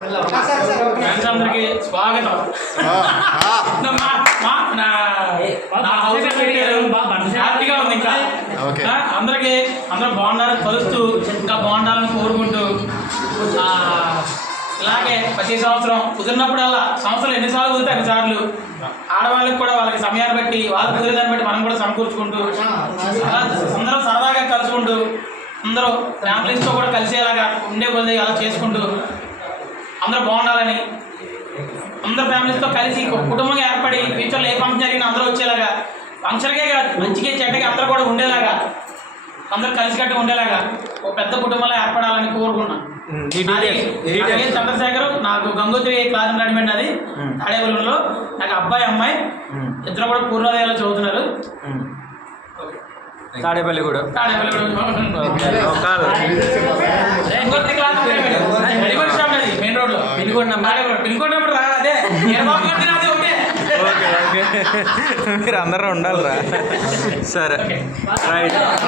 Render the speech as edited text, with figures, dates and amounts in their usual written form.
Friends అందరికి స్వాగతం. హ్యాపీగా ఉంది. ఇంకా అందరికి అందరూ బాగుండాలని కలుస్తూ ఇంకా బాగుండాలని కోరుకుంటూ ఇలాగే ప్రతి సంవత్సరం కుదిరినప్పుడల్లా సంవత్సరం ఎన్నిసార్లు కుదిరితే అన్నిసార్లు ఆడవాళ్ళకి కూడా వాళ్ళకి సమయాన్ని బట్టి వాళ్ళకి కుదిరేదాన్ని బట్టి మనం కూడా సమకూర్చుకుంటూ అందరూ సరదాగా కలుసుకుంటూ అందరూ ఫ్యామిలీస్తో కూడా కలిసేలాగా ఉండే కొద్ది అలా చేసుకుంటూ అందరూ బాగుండాలని అందరూ ఫ్యామిలీస్తో కలిసి కుటుంబంగా ఏర్పడి ఫ్యూచర్లో ఏ ఫంక్షన్ జరిగినా అందరూ వచ్చేలాగా ఫంక్షన్కే కాదు మంచిగా చెడ్డకి అందరూ కూడా ఉండేలాగా అందరూ కలిసికట్టుగా ఉండేలాగా ఒక పెద్ద కుటుంబంలో ఏర్పడాలని కోరుకున్నాను. చంద్రశేఖర్, నాకు గంగోత్రి క్లాస్ అడ్మెంట్ అది తాడేపల్లిలో. నాకు అబ్బాయి అమ్మాయి ఇద్దరు కూడా పూర్ణోదయాలు చదువుతున్నారు. తాడేపల్లి కూడా గంగోత్రి క్లాస్ మెడికల్ షాప్ అది మెయిన్ రోడ్ లో పిన్కోడ్ నెంబర్ రా. అదే మీరు అందరూ ఉండాలిరా. సరే రైట్.